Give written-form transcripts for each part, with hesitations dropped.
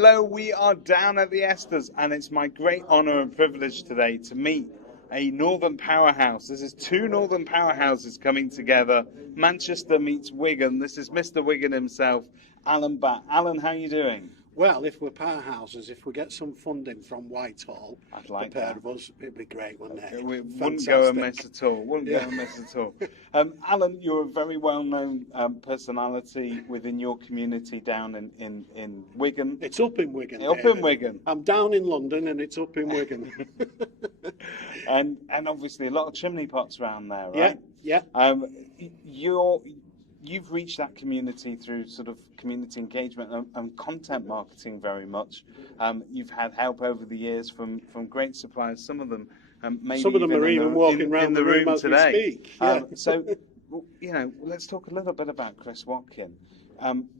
Hello, we are down at the ESTAS, and it's my great honour and privilege today to meet a northern powerhouse. This is two northern powerhouses coming together. Manchester meets Wigan. This is Mr. Wigan himself, Alan Batt. Alan, how are you doing? Well, if we're powerhouses, if we get some funding from Whitehall, I'd like the pair that. of us, it'd be great, wouldn't it? It wouldn't go amiss at all. Wouldn't go amiss at all. Alan, you're a very well-known personality within your community down in Wigan. It's up in Wigan. Up in Wigan. I'm down in London, and it's up in Wigan. and obviously a lot of chimney pots around there, right? Yeah. You've reached that community through sort of community engagement and content marketing very much. You've had help over the years from great suppliers. Some of them, maybe some of them are even walking around the room as today. we speak. Yeah. So, let's talk a little bit about Chris Watkin.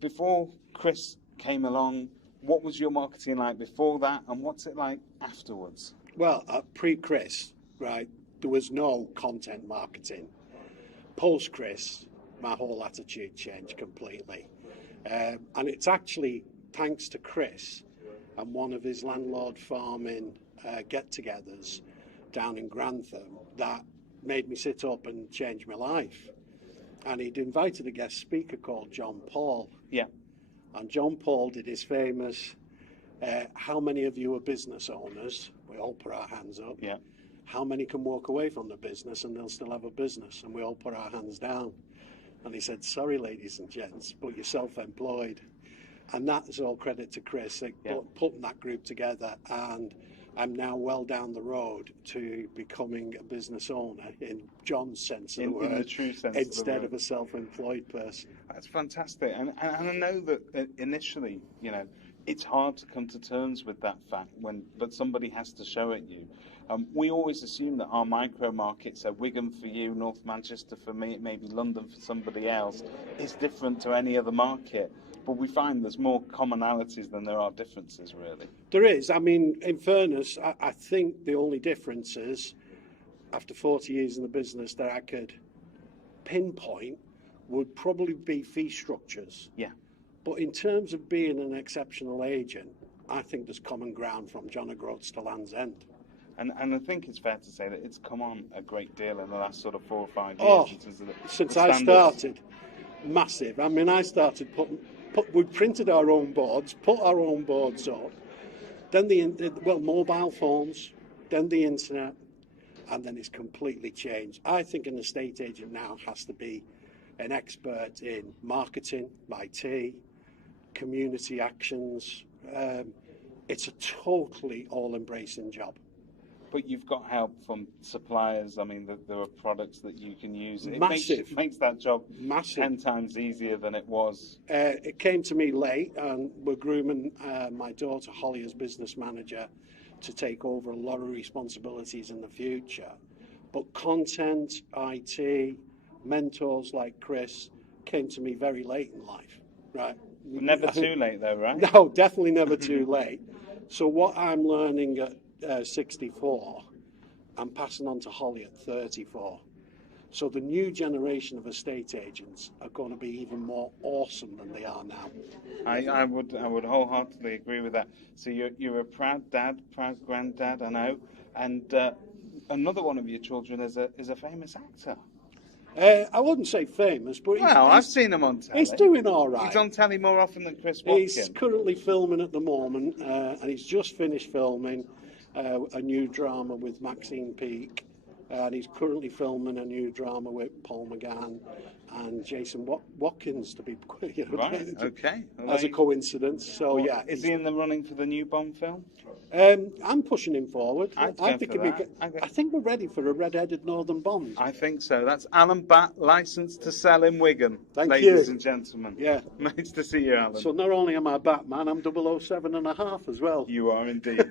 Before Chris came along, what was your marketing like before that, and what's it like afterwards? Well, pre-Chris, right, there was no content marketing. Post-Chris, my whole attitude changed completely. And it's actually thanks to Chris and one of his landlord farming get-togethers down in Grantham that made me sit up and change my life. And he'd invited a guest speaker called John Paul. Yeah. And John Paul did his famous, how many of you are business owners? We all put our hands up. Yeah. How many can walk away from the business and they'll still have a business? And we all put our hands down. And he said, sorry, ladies and gents, but you're self-employed. And that is all credit to Chris, putting that group together. And I'm now well down the road to becoming a business owner in John's sense of the word, in the true sense instead of a self-employed person. That's fantastic. And I know that initially, it's hard to come to terms with that fact but somebody has to show it you. We always assume that our micro markets, so Wigan for you, North Manchester for me, maybe London for somebody else, is different to any other market. But we find there's more commonalities than there are differences, really. There is. I mean, in fairness, I think the only difference is, after 40 years in the business, that I could pinpoint would probably be fee structures. Yeah. But in terms of being an exceptional agent, I think there's common ground from John O'Groats to Land's End. And I think it's fair to say that it's come on a great deal in the last sort of 4 or 5 years. Oh, since I started, massive. I mean, I started we printed our own boards, put our own boards up, then mobile phones, then the internet, and then it's completely changed. I think an estate agent now has to be an expert in marketing, IT, community actions. It's a totally all-embracing job. But you've got help from suppliers. I mean, there are products that you can use. It makes that job massive. 10 times easier than it was. It came to me late, and we're grooming my daughter Holly as business manager to take over a lot of responsibilities in the future. But content, IT, mentors like Chris came to me very late in life, right? Never too late, though, right? No, definitely never too late. So what I'm learning at 64, I'm passing on to Holly at 34. So the new generation of estate agents are going to be even more awesome than they are now. I would wholeheartedly agree with that. So you're a proud dad, proud granddad, I know, and another one of your children is a famous actor. I wouldn't say famous, but I've seen him on telly. He's doing all right. He's on telly more often than Chris Watkin. He's currently filming at the moment, and he's just finished filming a new drama with Maxine Peake, and he's currently filming a new drama with Paul McGann and Jason Watkins, to be right. Okay. As a coincidence. So well, yeah, is he in the running for the new Bond film? I'm pushing him forward. I think we're ready for a red-headed Northern Bond. I think so. That's Alan Batt, licensed to sell in Wigan. Thank you, ladies you. and gentlemen. Yeah. Nice to see you, Alan. So not only am I Batman, I'm 007 and a half as well. You are indeed.